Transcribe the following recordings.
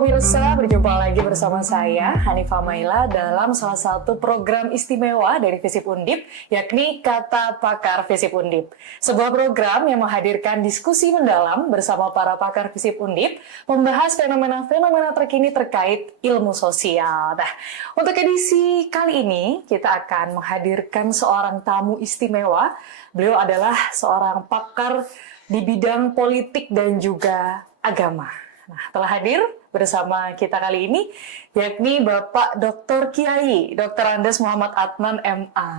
pemirsa, berjumpa lagi bersama saya Hanifah Maila dalam salah satu program istimewa dari FISIP Undip, yakni Kata Pakar FISIP Undip. Sebuah program yang menghadirkan diskusi mendalam bersama para pakar FISIP Undip, membahas fenomena-fenomena terkini terkait ilmu sosial. Nah, untuk edisi kali ini kita akan menghadirkan seorang tamu istimewa. Beliau adalah seorang pakar di bidang politik dan juga agama. Nah, telah hadir bersama kita kali ini, yakni Bapak Dr. Kiai, Dr. Andes Muhammad Adnan MA.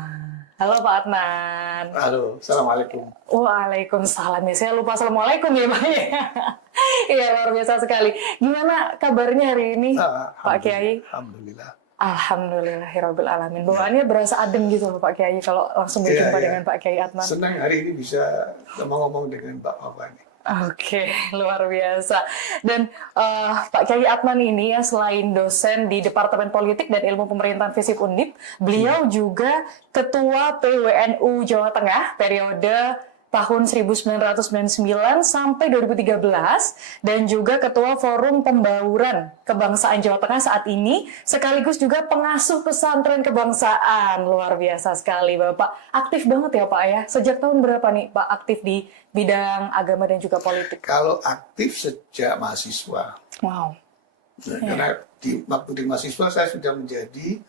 Halo Pak Adnan. Halo, Assalamualaikum. Waalaikumsalam. Ya, saya lupa Assalamualaikum ya Pak. Iya, luar biasa sekali. Gimana kabarnya hari ini, Pak Kiai? Alhamdulillah. Alhamdulillahirabbil alamin. Bawaannya berasa adem gitu loh Pak Kiai kalau langsung berjumpa dengan Pak Kiai Adnan. Senang hari ini bisa ngomong-ngomong dengan Bapak ini. Oke, luar biasa. Dan Pak Kiai Adnan ini ya, selain dosen di Departemen Politik dan Ilmu Pemerintahan FISIP Undip, beliau juga Ketua PWNU Jawa Tengah periode tahun 1999 sampai 2013, dan juga Ketua Forum Pembauran Kebangsaan Jawa Tengah saat ini, sekaligus juga pengasuh pesantren kebangsaan. Luar biasa sekali Bapak. Aktif banget ya Pak ya. Sejak tahun berapa nih Pak aktif di bidang agama dan juga politik? Kalau aktif sejak mahasiswa. Wow. Nah, karena waktu di mahasiswa saya sudah menjadi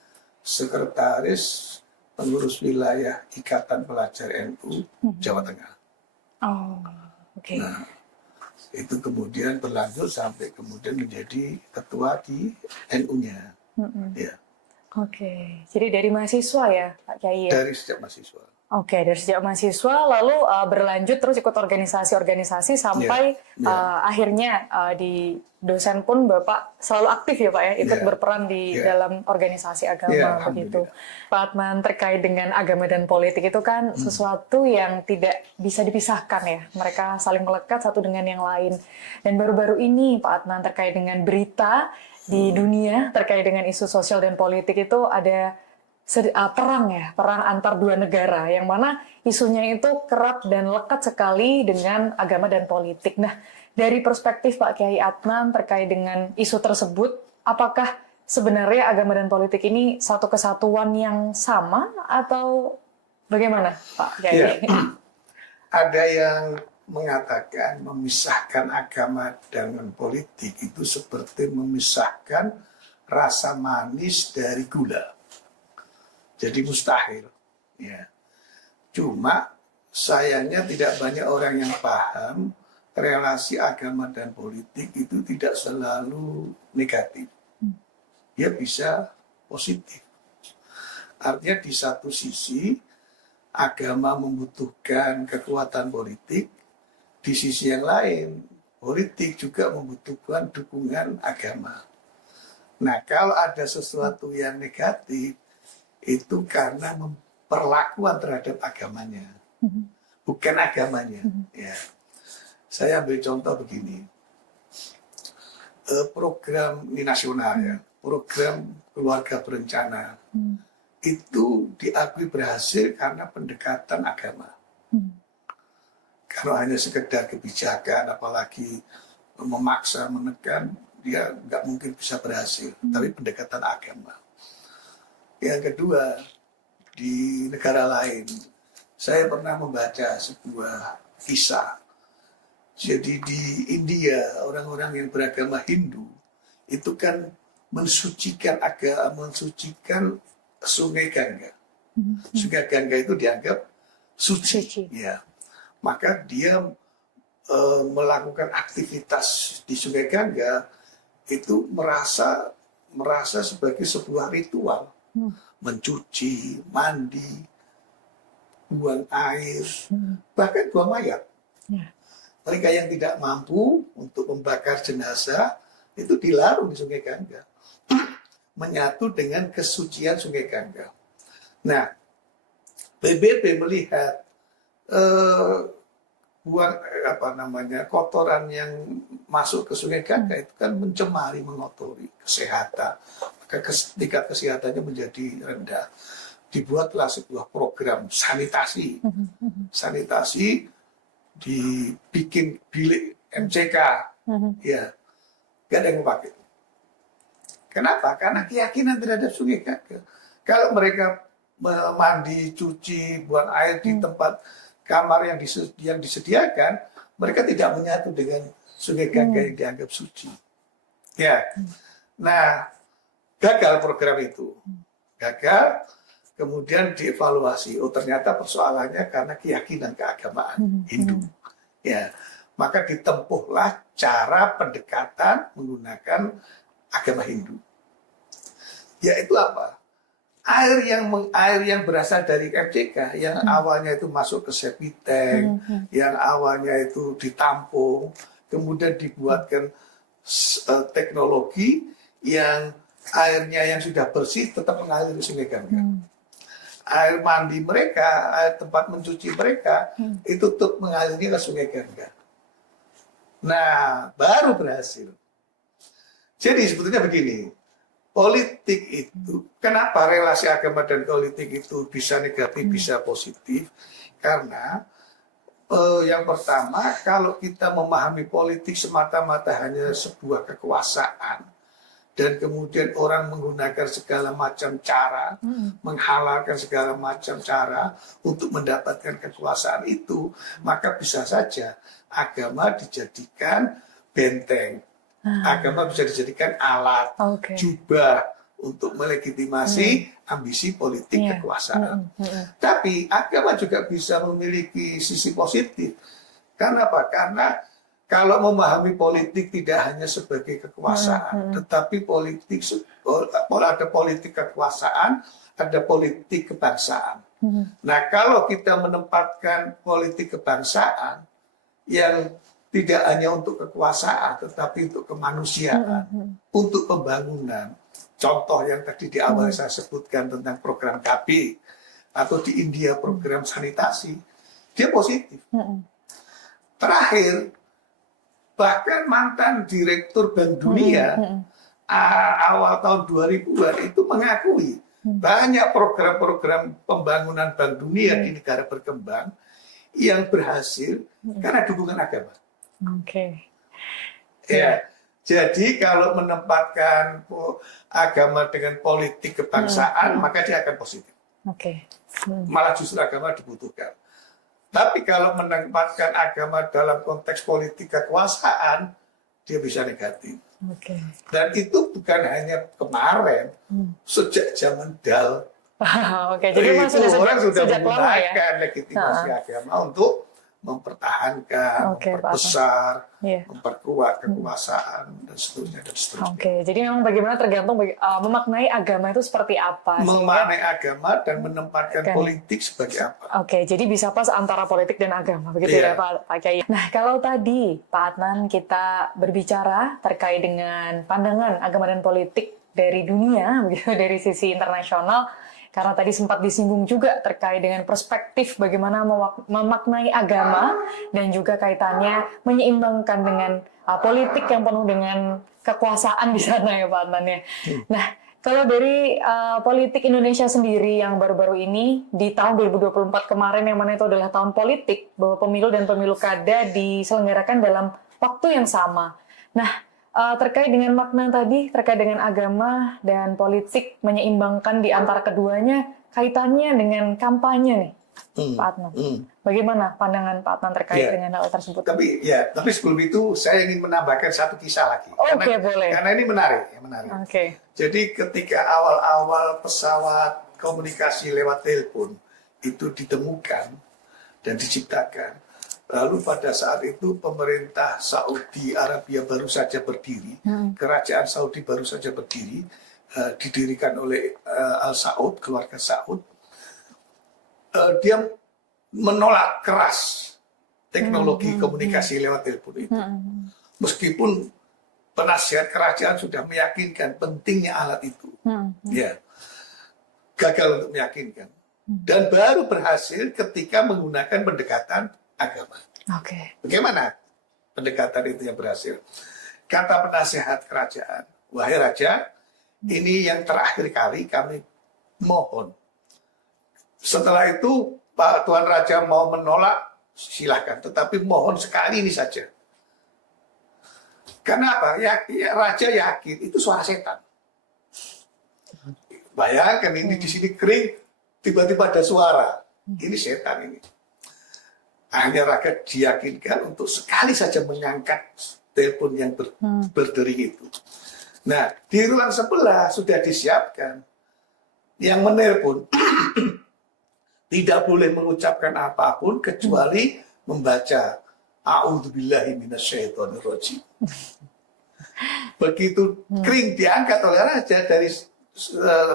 sekretaris pengurus wilayah Ikatan Pelajar NU Jawa Tengah. Oh, oke. Nah, itu kemudian berlanjut sampai kemudian menjadi ketua di NU-nya. Ya. Oke, jadi dari mahasiswa ya Pak Kiai ya? Dari sejak mahasiswa. Oke, dari sejak mahasiswa lalu berlanjut terus ikut organisasi-organisasi sampai akhirnya di dosen pun Bapak selalu aktif ya Pak ya, ikut berperan di dalam organisasi agama begitu. Pak Adnan, terkait dengan agama dan politik itu kan sesuatu yang tidak bisa dipisahkan ya, mereka saling melekat satu dengan yang lain. Dan baru-baru ini Pak Adnan, terkait dengan berita di dunia terkait dengan isu sosial dan politik itu ada perang antar dua negara yang mana isunya itu kerap dan lekat sekali dengan agama dan politik. Nah, dari perspektif Pak Kiai Adnan terkait dengan isu tersebut, apakah sebenarnya agama dan politik ini satu kesatuan yang sama atau bagaimana Pak Kiai? Ya, ada yang mengatakan memisahkan agama dengan politik itu seperti memisahkan rasa manis dari gula. Jadi mustahil. Ya. Cuma sayangnya tidak banyak orang yang paham relasi agama dan politik itu tidak selalu negatif. Dia bisa positif. Artinya di satu sisi agama membutuhkan kekuatan politik, di sisi yang lain politik juga membutuhkan dukungan agama. Nah, kalau ada sesuatu yang negatif, itu karena perlakuan terhadap agamanya, bukan agamanya. Ya. Saya ambil contoh begini, program ini nasional ya, program keluarga berencana, itu diakui berhasil karena pendekatan agama. Kalau hanya sekedar kebijakan, apalagi memaksa, menekan, dia nggak mungkin bisa berhasil. Tapi pendekatan agama. Yang kedua, di negara lain, saya pernah membaca sebuah kisah. Jadi di India, orang-orang yang beragama Hindu, itu kan mensucikan sungai Gangga. Sungai Gangga itu dianggap suci. Ya. Maka dia melakukan aktivitas di sungai Gangga, itu merasa sebagai sebuah ritual. Mencuci, mandi, buang air, bahkan buang mayat. Mereka yang tidak mampu untuk membakar jenazah itu dilarung di Sungai Gangga, menyatu dengan kesucian Sungai Gangga. Nah, PBB melihat kotoran yang masuk ke Sungai Gangga itu kan mencemari, mengotori kesehatan. Tingkat kesehatannya menjadi rendah. Dibuatlah sebuah program sanitasi. Sanitasi dibikin bilik MCK. Ya, gak ada yang pakai. Kenapa? Karena keyakinan terhadap Sungai Gaga. Kalau mereka mandi, cuci, buang air di tempat kamar yang disediakan, mereka tidak menyatu dengan Sungai Gaga yang dianggap suci. Ya, nah gagal program itu, gagal. Kemudian dievaluasi. Oh ternyata persoalannya karena keyakinan keagamaan Hindu. Ya, maka ditempuhlah cara pendekatan menggunakan agama Hindu. Yaitu apa? Air yang berasal dari MCK, yang awalnya itu masuk ke septic tank, yang awalnya itu ditampung, kemudian dibuatkan teknologi yang airnya yang sudah bersih tetap mengalir ke Sungai Gaga. Air mandi mereka, air tempat mencuci mereka, itu tetap mengalirnya ke Sungai Gaga. Nah, baru berhasil. Jadi sebetulnya begini, politik itu, kenapa relasi agama dan politik itu bisa negatif, bisa positif? Karena yang pertama, kalau kita memahami politik semata-mata hanya sebuah kekuasaan, dan kemudian orang menggunakan segala macam cara, menghalalkan segala macam cara untuk mendapatkan kekuasaan itu, maka bisa saja agama dijadikan benteng. Agama bisa dijadikan alat, jubah untuk melegitimasi ambisi politik kekuasaan. Tapi agama juga bisa memiliki sisi positif. Karena apa? Karena kalau memahami politik tidak hanya sebagai kekuasaan, tetapi politik, ada politik kekuasaan, ada politik kebangsaan. Nah, kalau kita menempatkan politik kebangsaan yang tidak hanya untuk kekuasaan, tetapi untuk kemanusiaan, untuk pembangunan. Contoh yang tadi di awal saya sebutkan tentang program KB, atau di India program sanitasi, dia positif. Terakhir, bahkan mantan Direktur Bank Dunia awal tahun 2000-an itu mengakui banyak program-program pembangunan Bank Dunia di negara berkembang yang berhasil karena dukungan agama. Ya, jadi kalau menempatkan agama dengan politik kebangsaan, maka dia akan positif. Malah justru agama dibutuhkan. Tapi kalau menempatkan agama dalam konteks politik kekuasaan, dia bisa negatif. Dan itu bukan hanya kemarin, sejak zaman Dal. Jadi itu orang sudah menggunakan legitimasi agama untuk mempertahankan, memperbesar, memperkuat kekuasaan dan seterusnya. Jadi memang bagaimana tergantung memaknai agama itu seperti apa. Memaknai agama dan menempatkan politik sebagai apa. Jadi bisa pas antara politik dan agama, begitu ya Pak Kiai. Nah, kalau tadi Pak Adnan kita berbicara terkait dengan pandangan agama dan politik dari dunia, begitu dari sisi internasional. Karena tadi sempat disinggung juga terkait dengan perspektif bagaimana memaknai agama dan juga kaitannya menyeimbangkan dengan politik yang penuh dengan kekuasaan di sana ya Pak Adnan ya. Nah, kalau dari politik Indonesia sendiri yang baru-baru ini di tahun 2024 kemarin yang mana itu adalah tahun politik, bahwa pemilu dan pemilu kada diselenggarakan dalam waktu yang sama. Nah, terkait dengan makna tadi, terkait dengan agama dan politik menyeimbangkan di antara keduanya, kaitannya dengan kampanye nih, Pak Adnan. Bagaimana pandangan Pak Adnan terkait dengan hal tersebut? Tapi sebelum itu saya ingin menambahkan satu kisah lagi. Boleh. Karena ini menarik. Jadi ketika awal-awal pesawat komunikasi lewat telepon itu ditemukan dan diciptakan, lalu pada saat itu pemerintah Saudi Arabia baru saja berdiri, kerajaan Saudi baru saja berdiri, didirikan oleh Al Saud, keluarga Saud. Dia menolak keras teknologi komunikasi lewat telepon itu. Meskipun penasihat kerajaan sudah meyakinkan pentingnya alat itu, gagal untuk meyakinkan. Dan baru berhasil ketika menggunakan pendekatan agama. Bagaimana pendekatan itu yang berhasil? Kata penasihat kerajaan, wahai raja, ini yang terakhir kali kami mohon. Setelah itu Pak Tuan Raja mau menolak, silahkan. Tetapi mohon sekali ini saja. Karena apa? Raja yakin itu suara setan. Bayangkan ini di sini kering, tiba-tiba ada suara. Ini setan ini. Akhirnya rakyat diyakinkan untuk sekali saja mengangkat telepon yang berdering itu. Nah, di ruang sebelah sudah disiapkan. Yang menelpon tidak boleh mengucapkan apapun kecuali membaca A'udzubillahi minasyaitonirrajim. Begitu kering diangkat oleh raja, dari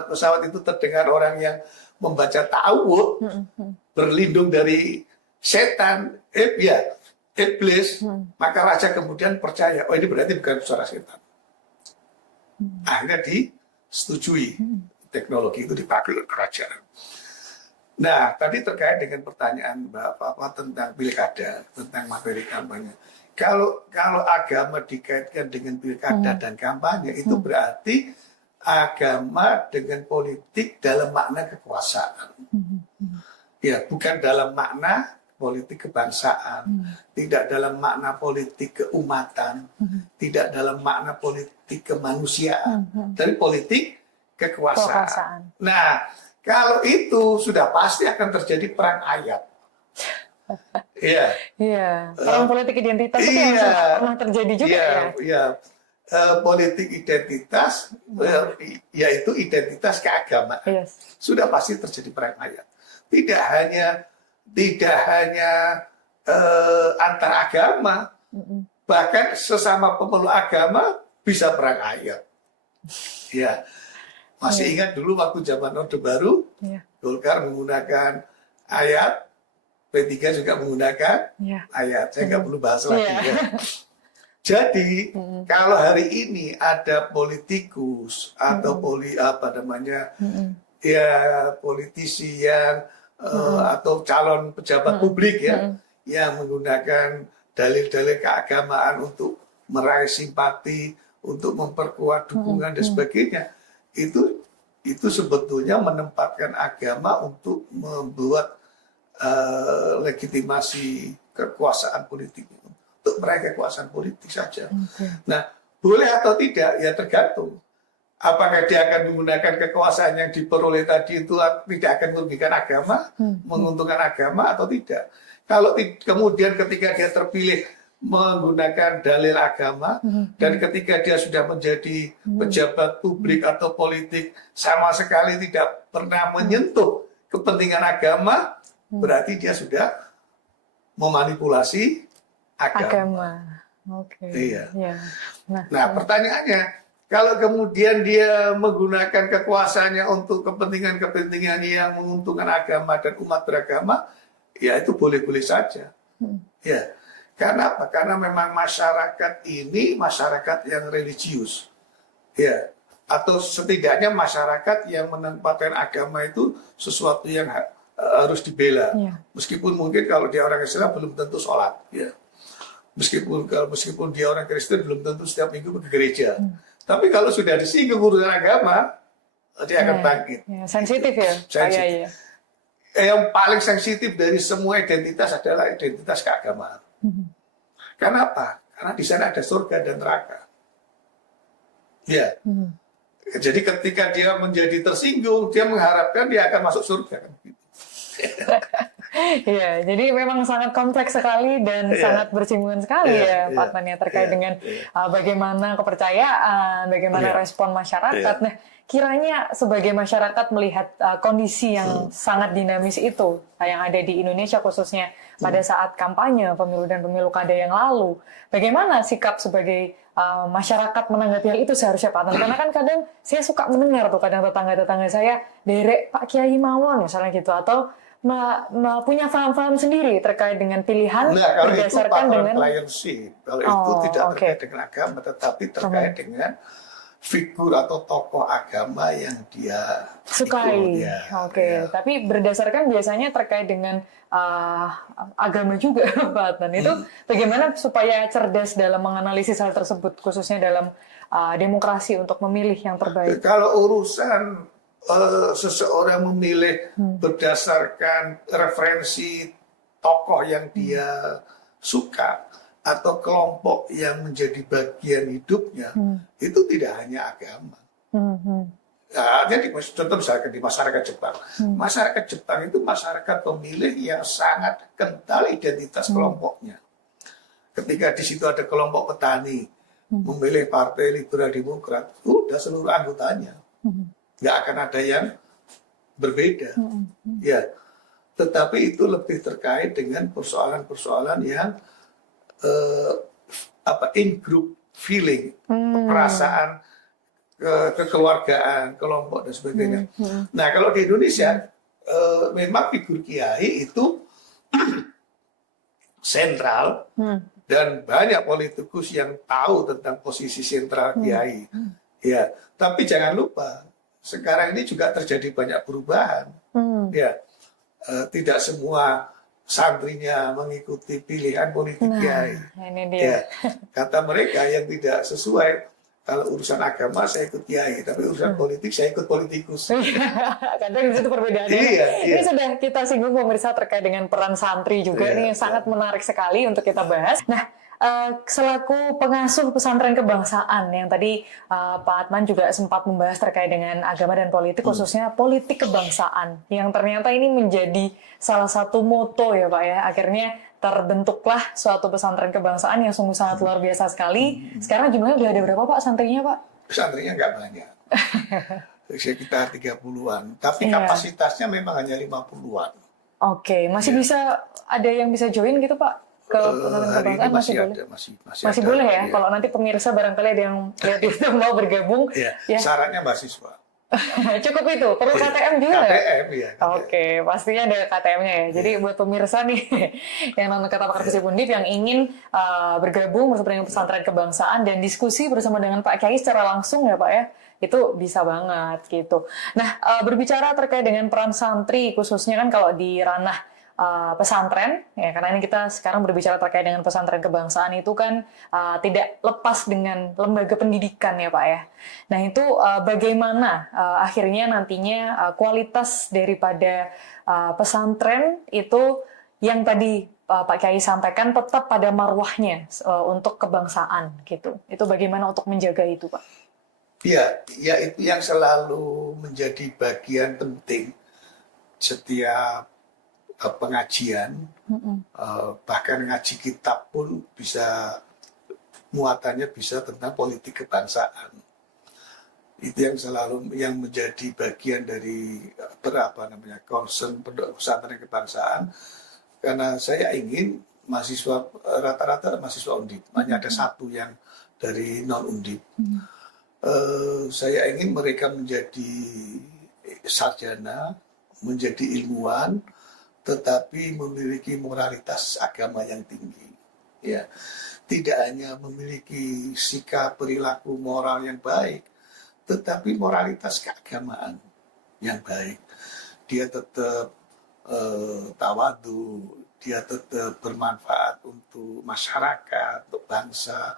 pesawat itu terdengar orang yang membaca ta'awudz, berlindung dari setan, iblis, maka raja kemudian percaya, oh ini berarti bukan suara setan. Akhirnya disetujui, teknologi itu dipakai oleh kerajaan. Nah, tadi terkait dengan pertanyaan Bapak tentang pilkada, tentang materi kampanye. Kalau agama dikaitkan dengan pilkada dan kampanye, itu berarti agama dengan politik dalam makna kekuasaan. Ya, bukan dalam makna politik kebangsaan, tidak dalam makna politik keumatan, tidak dalam makna politik kemanusiaan, tapi politik kekuasaan. Nah, kalau itu sudah pasti akan terjadi perang ayat. Iya. Perang politik identitas itu yang pernah terjadi juga ya. Politik identitas, yaitu identitas keagamaan. Sudah pasti terjadi perang ayat. Tidak hanya antar agama, bahkan sesama pemeluk agama bisa perang ayat. Ya, masih ingat dulu waktu zaman Orde Baru, Golkar menggunakan ayat, P3 juga menggunakan ayat. Saya nggak perlu bahas lagi. Ya. Jadi kalau hari ini ada politikus atau politisi yang atau calon pejabat publik yang menggunakan dalil-dalil keagamaan untuk meraih simpati, untuk memperkuat dukungan dan sebagainya, itu sebetulnya menempatkan agama untuk membuat legitimasi kekuasaan politik, untuk meraih kekuasaan politik saja. Nah, boleh atau tidak ya tergantung. Apakah dia akan menggunakan kekuasaan yang diperoleh tadi itu tidak akan merugikan agama, menguntungkan agama atau tidak. Kalau kemudian ketika dia terpilih menggunakan dalil agama, dan ketika dia sudah menjadi pejabat publik atau politik sama sekali tidak pernah menyentuh kepentingan agama, berarti dia sudah memanipulasi agama. Iya. Nah, pertanyaannya, kalau kemudian dia menggunakan kekuasaannya untuk kepentingan-kepentingan yang menguntungkan agama dan umat beragama, ya itu boleh-boleh saja. Ya, karena apa? Karena memang masyarakat ini masyarakat yang religius, ya, atau setidaknya masyarakat yang menempatkan agama itu sesuatu yang harus dibela. Meskipun mungkin kalau dia orang Islam belum tentu sholat, ya. Meskipun dia orang Kristen belum tentu setiap minggu ke gereja. Tapi kalau sudah disinggung urusan agama, dia akan bangkit. Sensitif ya? Sensitif. Yang paling sensitif dari semua identitas adalah identitas keagamaan. Karena apa? Karena di sana ada surga dan neraka. Ya. Jadi ketika dia menjadi tersinggung, dia mengharapkan dia akan masuk surga. Iya, jadi memang sangat kompleks sekali dan sangat bersinggungan sekali Pak Adnan ya, terkait dengan bagaimana kepercayaan, bagaimana respon masyarakat. Nah, kiranya sebagai masyarakat melihat kondisi yang sangat dinamis itu yang ada di Indonesia khususnya pada saat kampanye pemilu dan pemilu kada yang lalu, bagaimana sikap sebagai masyarakat menanggapi hal itu seharusnya Pak Adnan? Karena kan kadang saya suka mendengar tuh kadang tetangga-tetangga saya derek Pak Kiai mawon misalnya gitu, atau punya paham-paham sendiri terkait dengan pilihan berdasarkan dengan kalau itu tidak terkait dengan agama, tetapi terkait dengan figur atau tokoh agama yang dia sukai. Tapi berdasarkan biasanya terkait dengan agama juga Pak Adnan. Itu bagaimana supaya cerdas dalam menganalisis hal tersebut, khususnya dalam demokrasi untuk memilih yang terbaik? Kalau urusan seseorang memilih berdasarkan referensi tokoh yang dia suka atau kelompok yang menjadi bagian hidupnya, itu tidak hanya agama. Jadi contoh misalkan di masyarakat Jepang. Masyarakat Jepang itu masyarakat pemilih yang sangat kental identitas kelompoknya. Ketika di situ ada kelompok petani memilih Partai Liberal Demokrat, udah seluruh anggotanya. Nggak akan ada yang berbeda. Ya, tetapi itu lebih terkait dengan persoalan-persoalan yang in-group feeling, perasaan kekeluargaan, kelompok dan sebagainya. Nah, kalau di Indonesia memang figur kiai itu sentral dan banyak politikus yang tahu tentang posisi sentral kiai. Ya, tapi jangan lupa sekarang ini juga terjadi banyak perubahan. Ya, tidak semua santrinya mengikuti pilihan politik kiai. Ini dia. Ya, kata mereka yang tidak sesuai. Kalau urusan agama saya ikut kiai, tapi urusan politik saya ikut politikus. Kadang itu perbedaannya. Ini sudah kita singgung pemirsa terkait dengan peran santri juga. Ini sangat menarik sekali untuk kita bahas. Nah, selaku pengasuh pesantren kebangsaan yang tadi Pak Atman juga sempat membahas terkait dengan agama dan politik, khususnya politik kebangsaan, yang ternyata ini menjadi salah satu moto ya Pak ya. Akhirnya terbentuklah suatu pesantren kebangsaan yang sungguh sangat luar biasa sekali. Sekarang jumlahnya udah ada berapa Pak santrinya Pak? Santrinya nggak banyak. Sekitar 30-an. Tapi kapasitasnya memang hanya 50-an. Oke, masih bisa ada yang bisa join gitu Pak? Ke pesantren kebangsaan masih boleh? Masih boleh ya? Kalau nanti pemirsa barangkali ada yang lihat itu mau bergabung. Ya. Syaratnya mahasiswa. Cukup itu, perlu KTM juga ya? KTM ya. Oke, pastinya ada KTM-nya ya. Jadi buat pemirsa nih yang nonton Kata Pakar Visip Undip yang ingin bergabung bersama dengan pesantren kebangsaan dan diskusi bersama dengan Pak Kiai secara langsung ya Pak ya, itu bisa banget gitu. Nah, berbicara terkait dengan peran santri khususnya kan kalau di ranah pesantren, ya karena ini kita sekarang berbicara terkait dengan pesantren kebangsaan itu kan tidak lepas dengan lembaga pendidikan ya Pak ya. Nah itu bagaimana akhirnya nantinya kualitas daripada pesantren itu yang tadi Pak Kiai sampaikan tetap pada marwahnya untuk kebangsaan gitu. Itu bagaimana untuk menjaga itu Pak? Ya itu yang selalu menjadi bagian penting setiap pengajian, bahkan ngaji kitab pun bisa muatannya bisa tentang politik kebangsaan. Itu yang selalu yang menjadi bagian dari concern pesantren kebangsaan. Karena saya ingin mahasiswa rata-rata mahasiswa Undip, hanya ada satu yang dari non Undip. Saya ingin mereka menjadi sarjana, menjadi ilmuwan, tetapi memiliki moralitas agama yang tinggi. Ya, tidak hanya memiliki sikap perilaku moral yang baik, tetapi moralitas keagamaan yang baik. Dia tetap tawadu, dia tetap bermanfaat untuk masyarakat, untuk bangsa.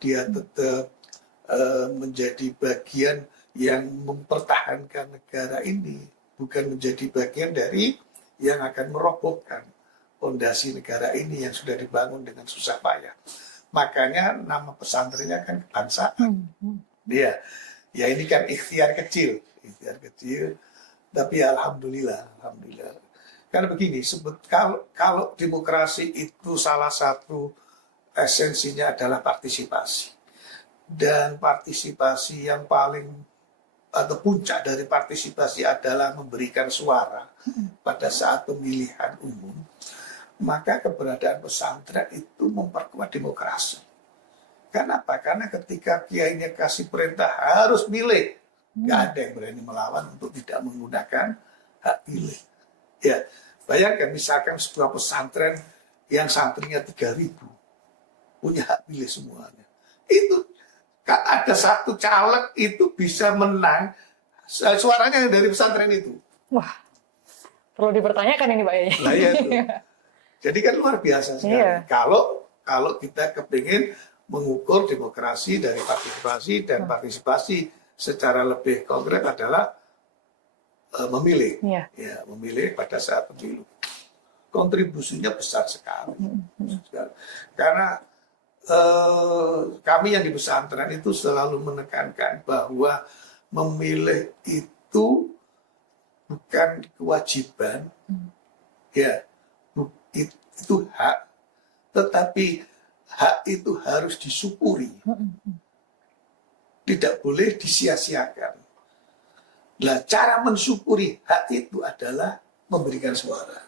Dia tetap menjadi bagian yang mempertahankan negara ini, bukan menjadi bagian dari yang akan merobohkan fondasi negara ini yang sudah dibangun dengan susah payah. Makanya nama pesantrennya kan kebangsaan. Ya ini kan ikhtiar kecil, tapi alhamdulillah. Karena begini, kalau demokrasi itu salah satu esensinya adalah partisipasi. Dan partisipasi yang paling atau puncak dari partisipasi adalah memberikan suara pada saat pemilihan umum, maka keberadaan pesantren itu memperkuat demokrasi. Kenapa? Karena ketika kiainya kasih perintah harus milih, nggak ada yang berani melawan untuk tidak menggunakan hak pilih. Ya, bayangkan misalkan sebuah pesantren yang santrinya 3.000 punya hak pilih semuanya. Itu ada satu caleg itu bisa menang suaranya dari pesantren itu. Wah, perlu dipertanyakan ini Pak ya. Nah, ya itu. Jadi kan luar biasa sekali. Kalau kita kepingin mengukur demokrasi dari partisipasi, dan partisipasi secara lebih konkret adalah memilih, memilih pada saat pemilu. Kontribusinya besar sekali. Karena kami yang di pesantren itu selalu menekankan bahwa memilih itu bukan kewajiban, ya, itu hak, tetapi hak itu harus disyukuri, tidak boleh disia-siakan. Nah, cara mensyukuri hak itu adalah memberikan suara.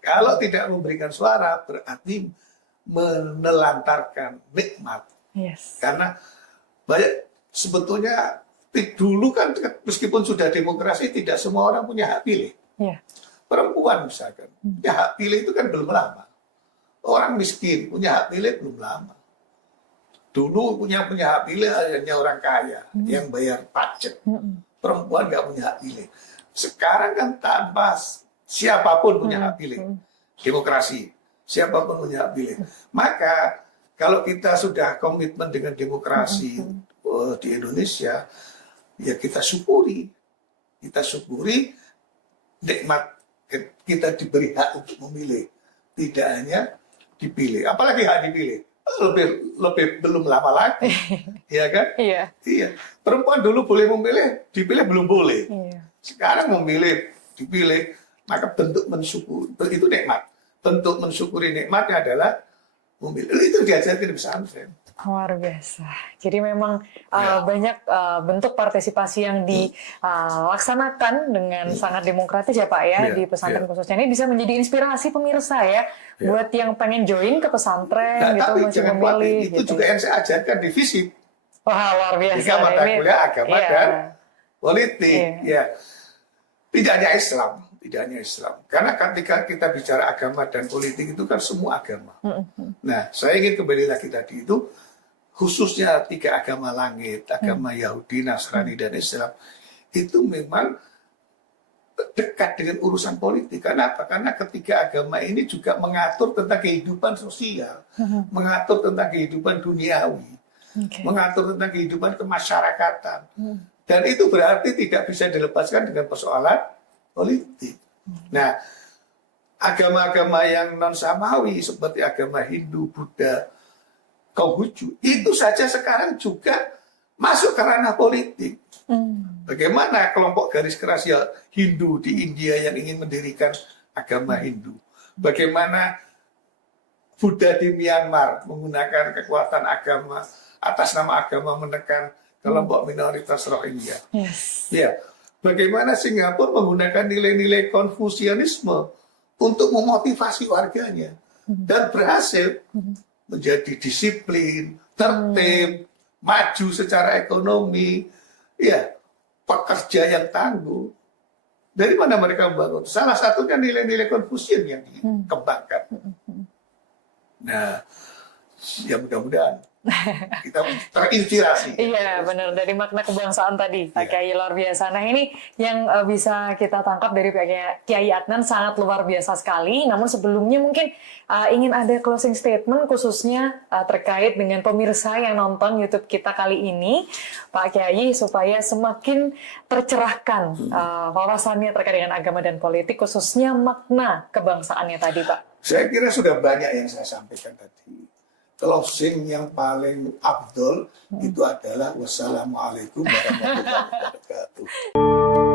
Kalau tidak memberikan suara, berarti menelantarkan nikmat. Yes. Karena banyak sebetulnya dulu kan meskipun sudah demokrasi, tidak semua orang punya hak pilih. Yeah. Perempuan misalkan, punya hak pilih itu kan belum lama. Orang miskin punya hak pilih belum lama. Dulu punya hak pilih hanya orang kaya yang bayar pajak. Perempuan nggak punya hak pilih. Sekarang kan tanpa siapapun punya hak pilih. Demokrasi, siapapun punya hak pilih. Maka kalau kita sudah komitmen dengan demokrasi di Indonesia, ya kita syukuri. Kita syukuri nikmat kita diberi hak untuk memilih. Tidak hanya dipilih. Apalagi hak dipilih. Lebih belum lama lagi. Ya kan? Iya. Iya. Perempuan dulu boleh memilih, dipilih belum boleh. Iya. Sekarang memilih, dipilih, maka bentuk mensyukuri itu nikmat. Bentuk mensyukuri nikmatnya adalah memilih. Itu diajarkan di pesantren. Luar biasa. Jadi memang banyak bentuk partisipasi yang dilaksanakan dengan sangat demokratis ya Pak ya, di pesantren khususnya. Ini bisa menjadi inspirasi pemirsa ya, buat yang pengen join ke pesantren gitu, tapi masih jangan memilih. Itu juga yang saya ajarkan di FISIP. Wah, luar biasa. Jika mata kuliah agama dan politik. Ya. Tidak hanya Islam. Tidak hanya Islam. Karena ketika kita bicara agama dan politik itu kan semua agama. Nah, saya ingin kembali lagi tadi itu, khususnya 3 agama langit, agama Yahudi, Nasrani, dan Islam, itu memang dekat dengan urusan politik. Kenapa? Karena ketiga agama ini juga mengatur tentang kehidupan sosial, mengatur tentang kehidupan duniawi, mengatur tentang kehidupan kemasyarakatan. Dan itu berarti tidak bisa dilepaskan dengan persoalan politik. Nah, agama-agama yang non-samawi seperti agama Hindu, Buddha, Konghucu, itu saja sekarang juga masuk ke ranah politik. Bagaimana kelompok garis keras ya Hindu di India yang ingin mendirikan agama Hindu? Bagaimana Buddha di Myanmar menggunakan kekuatan agama atas nama agama menekan kelompok minoritas Rohingya? Yes. Ya, bagaimana Singapura menggunakan nilai-nilai Konfusianisme untuk memotivasi warganya dan berhasil menjadi disiplin, tertib, maju secara ekonomi, ya, pekerja yang tangguh. Dari mana mereka membangun? Salah satunya nilai-nilai Konfusian yang dikembangkan. Nah, ya mudah-mudahan kita terinspirasi. Iya benar, dari makna kebangsaan tadi Pak Kiai, luar biasa. Nah ini yang bisa kita tangkap dari Pak Kiai Adnan sangat luar biasa sekali. Namun sebelumnya mungkin ingin ada closing statement khususnya terkait dengan pemirsa yang nonton YouTube kita kali ini, Pak Kiai, supaya semakin tercerahkan wawasannya terkait dengan agama dan politik, khususnya makna kebangsaannya tadi Pak. Saya kira sudah banyak yang saya sampaikan tadi. Closing yang paling afdol itu adalah wassalamualaikum warahmatullahi wabarakatuh.